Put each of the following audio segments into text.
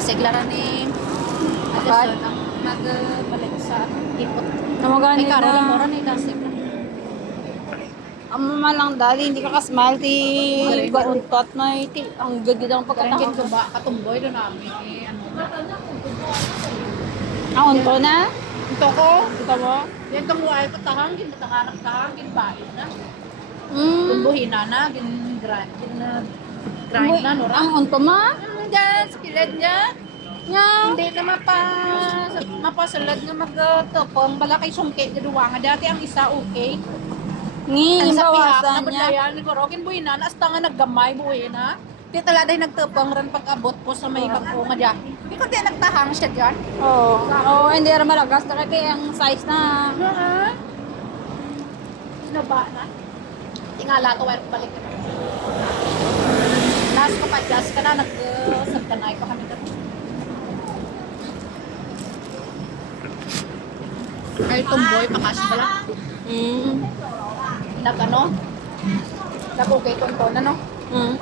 siglara ni Adjusted ang nagbalik sa ipot. Namagani Ay, karo lang na. mura ni Dasig. Ang mama lang dali, hindi ka kasmile ti gauntot na iti. Ang gagid ang Karangkin ko pagkatao. ba, katumboy doon namin. Ano. Ang unto na? Ito ko, Ito mo? yan kang buhay ko tahang, gin bain na. Mm. Tumbuhin na, grind na, no? Ang unto ma? Diyan, sa kilid niya. Nya. Hindi na mapasalad nga magtopong bala kay sungkit gaduwa nga dati ang isa okay. Ni, Ang sa pihak bawasan na niya. badlayan ni Gorokin buhay na asta nga naggamay buhay na. Di taladay nagtopong ran pag-abot ko sa may bangko nga diyan. Di ko di nagtahang siya diyan. Oo. Oo, hindi rin malagas na kaya ang size na. Naba na. Tingala to wire balik ka na. Last ko pa just ka na nag-sabtanay pa kami dito. Ay tumboy pakas bala. Mm. Nag-ano? Nag-okay tonto na no? Mm.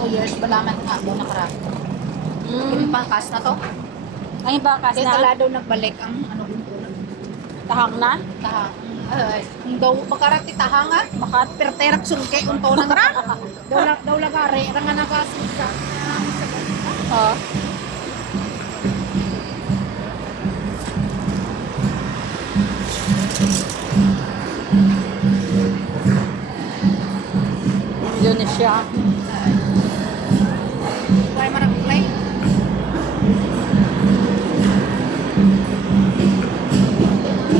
2 years bala man nga doon nakarap. Yung Mm. pangkas na to. Ay, bakas Kaya na. tala daw nagbalik ang ano Tahang na. tahang. Ay, daw makarati tahang nga. Bakat. Perterak sungke unto na nga. Daw lagare ra nga nakasisa. Oo. Indonesia. Why marang play?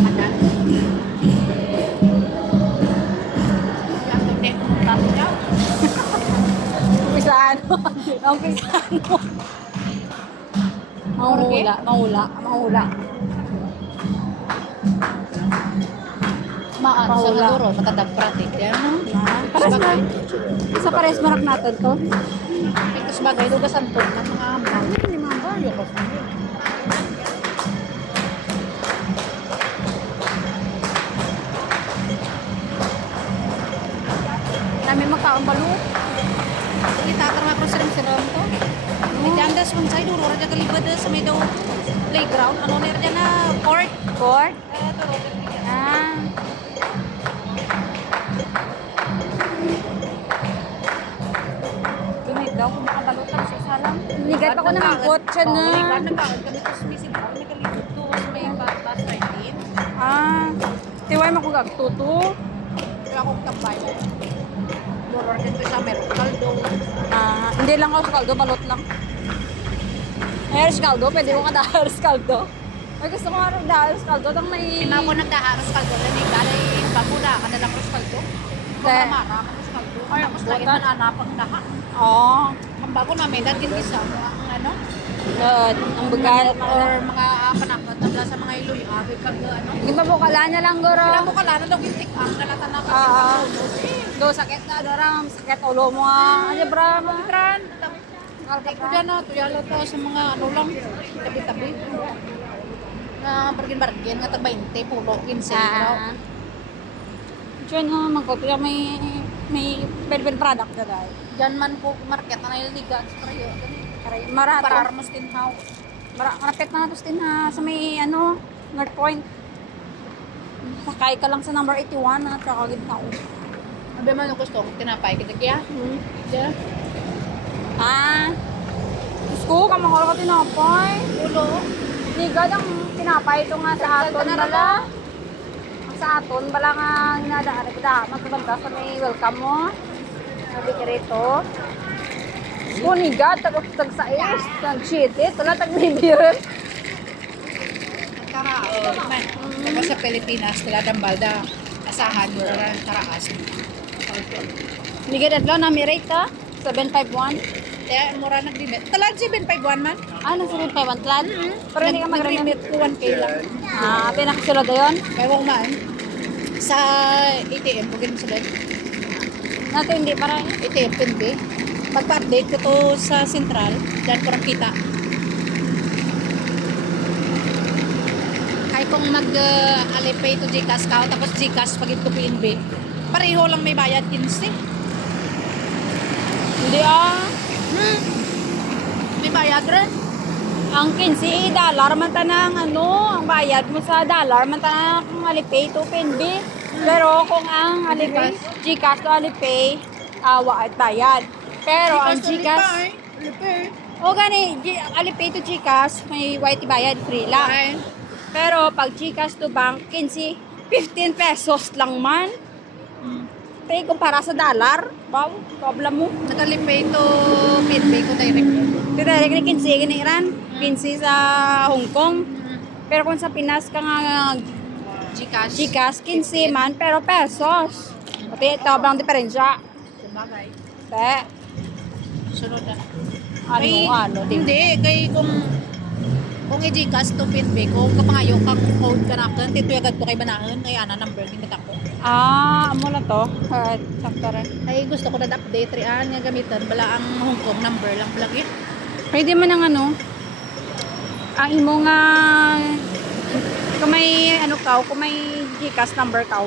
Adan. Yan to dek tato daw. Pisano. Ang pisano. Mahula. Mahula. Mahula. Maan sa Paula. naduro matadag pratik yan. Pares na. Sa pares marak natin to. Ito bagay do gasanton ng mga amo. Ni mama yo ko. Namin magkaon balo. Kita karena siram-siram to. Hindi andas kung sa'yo duro raja kalibad sa may daw playground. Ano na raja na court. Court. Tulog. Ah. Gumit daw kung makabalutan sa salam. Ligat ako ng kotse na. Ligat nagkaon kami to sa Missing Town. Nagalibot to sa may bus 13. Ah. Tiway makugag tutu. Kaya ako kapay. Duro din ko sa meron kaldo. Ah, hindi lang ako sa kaldo, balot lang. Ay, sa kaldo, pwede ko kadahar sa kaldo. Ay, gusto ko nga rin dahil sa kaldo. Tang may... Ina ko nagdaharos kaldo na ni Galay Babuda. Kadalang ros kaldo. Dahil- Mara man ros kaldo. Ay, tapos lagi man anapang daha. Oo. Ang bago namin, dati isa ang ano, Ang bagal. or mga panakot na sa mga iloy, abi pag ano. Hindi pa po kala niya lang, goro. Kailan mo kalana daw yung tik-ang nalata na Ah. Do, sakit na, doram. Sakit ulo mo nga. Ano, bra, ma? Tran, ko dyan na, tuyalo to sa mga ano lang, tabi-tabi. Na bargin-bargin, nga tag 20, pulo, 15. Ah. Diyan nga, magkopi ka may bel product ka dahil. Diyan man po market na nililigan sa prayo. Marato. Pararmos din how. Marapit na natos din ha, sa may ano, North Point. Sakay ka lang sa number 81 na kakagid na ako. Abi man yung gusto, tinapay kita kaya. Diyan. Ah. Diyos ko, kamangol ka tinapay. Pulo. Ligad ang tinapay ito nga sa aton bala. Ang sa aton bala nga ginadaan ko magkabanda sa may welcome mo. Sabi ka rito. Kunigad, tag sa is, tag-chiti, tula tag-bibirin. Karaas. Man. Tapos sa Pilipinas, Tiladang Balda, asahan mo rin karaas. Ligad adlaw na may rate ka? 751? Kaya mura nag-limit. Talag 751 man. Ah, nasa 751 plan? Pero hindi ka mag-remit. Nag-limit ko 1K lang. Ah, pinakasulod na yun? May wong man. Sa ATM, pag mo sabihin. Nato hindi para ATM, pindi. Pagpa-update ko to sa Central, dyan ko rin kita. Kaya kung mag-alipay to Gcash ka, tapos Gcash pag ito PNB, pareho lang may bayad 15. hindi ah. May bayad rin. Ang 15 dollar man tanang ano, ang bayad mo sa dollar man tanang ang Alipay to PNB. Pero kung ang Alipay, GCash to Alipay, waad bayad. Pero ang GCash, o gani, Alipay to GCash, may white bayad, free lang. Pero pag GCash to bank, 15 pesos lang man. Tay kumpara sa dollar, wow, problem mo. Nag-Alipay to PNB ko direct. Direct ni 15 gani Iran, 15 sa Hong Kong. Pero kung sa Pinas ka nga Gcash. GCash 15 man pero pesos. Pati ito bang diferensya. Sabagay. Te, Sunod na. ano din. Hindi, kay kung i-Gcash to PNB ko, kapangayo kang code ka na kan, tituyagad to kay banahan, kay ana number ni ko. Amo na to. Sakto rin. Ay gusto ko na update rian nga gamitan bala ang Hong Kong number lang lagi. Pwede man ang ano, ang imo nga, kung may ano ka, kung may GCash number ka,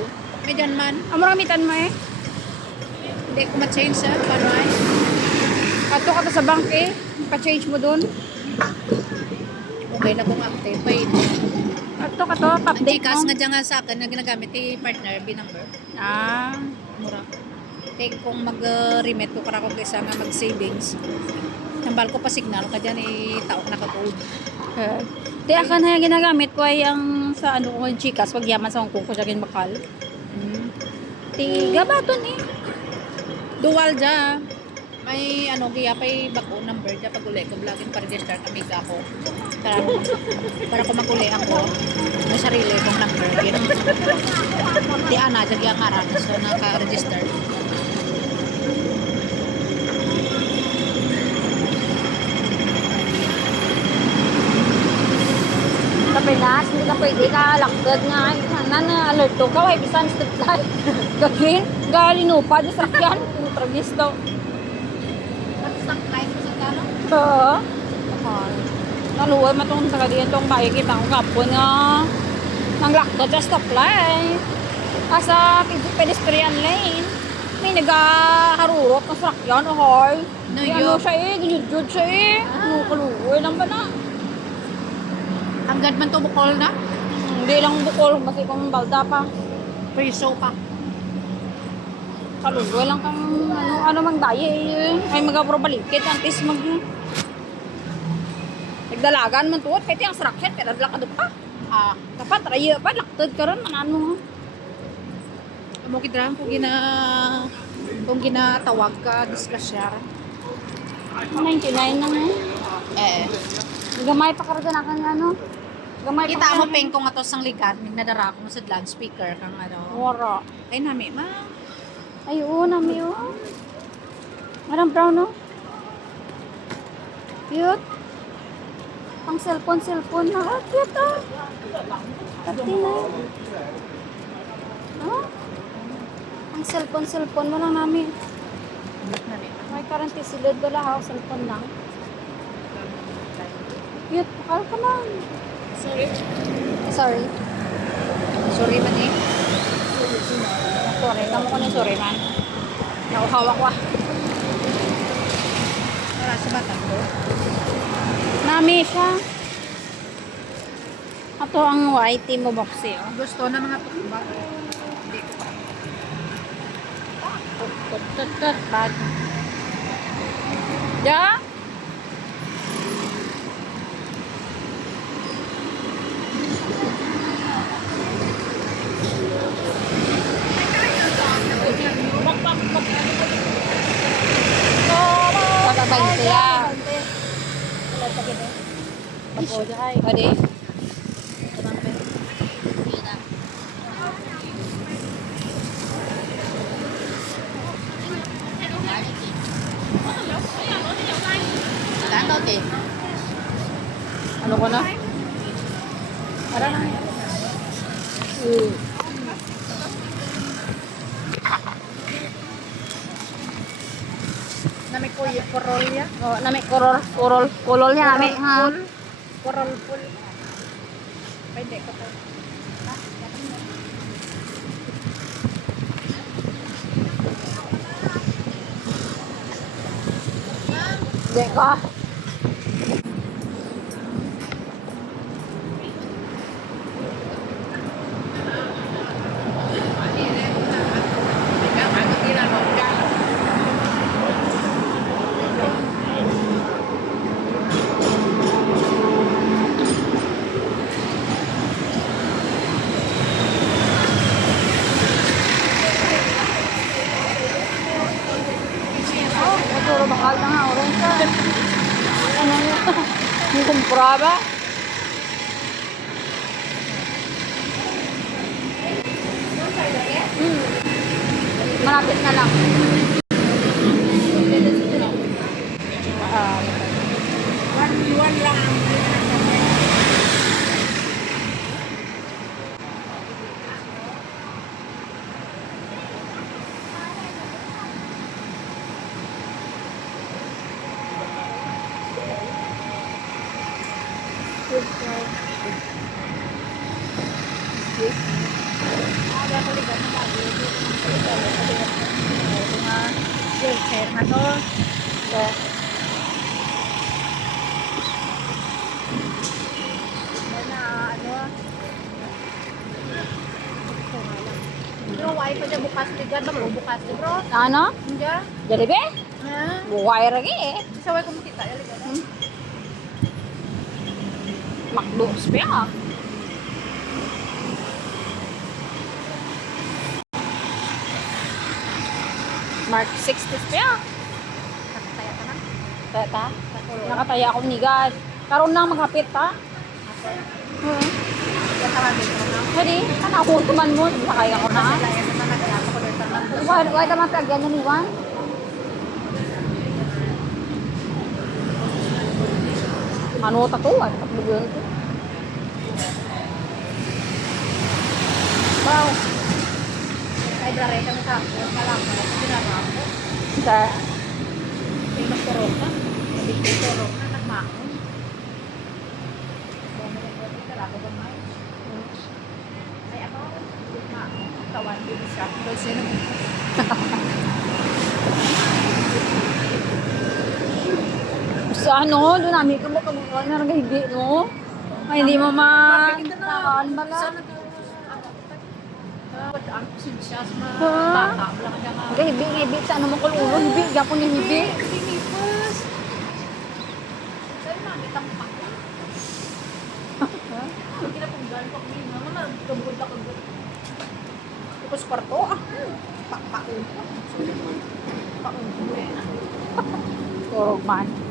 May dyan man, amo gamitan mo eh. hindi ko ma-change sa paano ay. Kato ka to sa bank eh, pa-change mo dun. Okay na kung active pa ito. Kato ka to, Ang pa-update Gcash mo. nga dyan nga sa akin na ginagamit yung partner B-number. Mura. Kaya kung mag-remit ko para ko kaysa nga mag-savings. Nambal ko pa signal ka dyan tao na ka-code. Di akan na yung ginagamit ko ay ang sa ano ko GCash, pag yaman sa Hong Kong ko siya bakal. Tiga baton eh. Dual dyan. May ano kaya pa'y bako number dyan pag uli ko vlogin para register kami ako. Para ko mag-uli ako. May sarili kong number. Di ana dyan yung ngaran. So naka-register. Sa Pinas, hindi ka pwede ka laktad nga. Na-alert to ka, ay bisan stop light. Gagin, galinupad yung sakyan. Tragis daw. Nag-stop light ko sa kano? Oo. Naluwal matong sa kadiyan tong bahay kita ko kapon nga. Nang laktad sa stop light. Asa pedestrian lane. May nagaharurot ng sakyan, ahoy. No, Ano siya eh, ginyudjud siya eh. Ano, kaluwal lang ba na? Hanggang man to bukol na? Hindi lang bukol, kasi kung balda pa. Preso pa. Kalugoy lang kang ano mang daye eh. Ay magaprobalikit antes mag nagdalagan man tuot pwede ang sarakyan pero lakad pa. Dapat rayo pa laktad karon ano. Amo kidram kung ginatawag ka diskusya. 99 lang Eh. Gamay pa karga na kang ano. Gamay Kita mo peng kung atos ang ligat ning nadara ko sa loudspeaker kang ano. Wara. Ay nami ma. Ay oo nami oo. Marang brown no. Cute. Pang cellphone na. Cute ah. Pati na. Ang cellphone mo lang namin. May currently silid wala ha, cellphone lang. Cute, pakal ka man. Sorry. Sorry. Sorry man eh. Sorry, kamu ko na sorry man. Nauhawak ko. Para sa batang ko. Nami siya. Ato ang white mo boxy. Oh. Gusto na mga tukba. Hindi ko pa. Tut. Bad. Ja? Pada 20 lah. Pwede. Saan daw te? Ano ko na? Para na. Nami ko yung korolya. Oh, nami kolol niya nami ha. Korol pool. Pwede ko to. Di ko. Mahal na nga, orange ka. Ano yun? Hindi kumpura ba? Malapit na lang. One lang ang wheelchair na to. Na ano. Bro, why pa dyan bukas ligan? Bro, bukas di bro. Ano? Hindi. Jollibee? Ha? Buhay lagi eh. Saway kong kita. Ligan. Makdo siya. Mark 60 siya. Nakataya ka na? Tata. Nakataya akong nigad. Karon na maghapit ha. Yan tawag dito na. Pwede, kanakot man mo. Sakay ako na. Kaya naman nagkakapa ko dito na. Why naman kagyan yan iwan? Ano ta to? Ano ta yun to? Wow. Kay Dare kami sa ako. Malang ko. Ginara ko. Sa May magturok na. May turok na. Nagmakon. Dami ng pwede ka. Ako ba may? Ay ako. Nagmakon. Tawan. Bibi siya. Doon siya nung. sa ano, doon namin ka mo kamuha na nagahigi, no? Ay, hindi mo ma-taan bala. Ang sinsya sa mga Ha? bata. Wala ka nga. Nagahibi, sa ano mo kululo, hibi, gapon yung hibi. Pinipos. Sa'yo mami, tampak ko. Kinapunggan ko kami naman. Nagkambul ka kambul. Tapos kwarto, pakpaon ko. Paon ko eh. Turog man.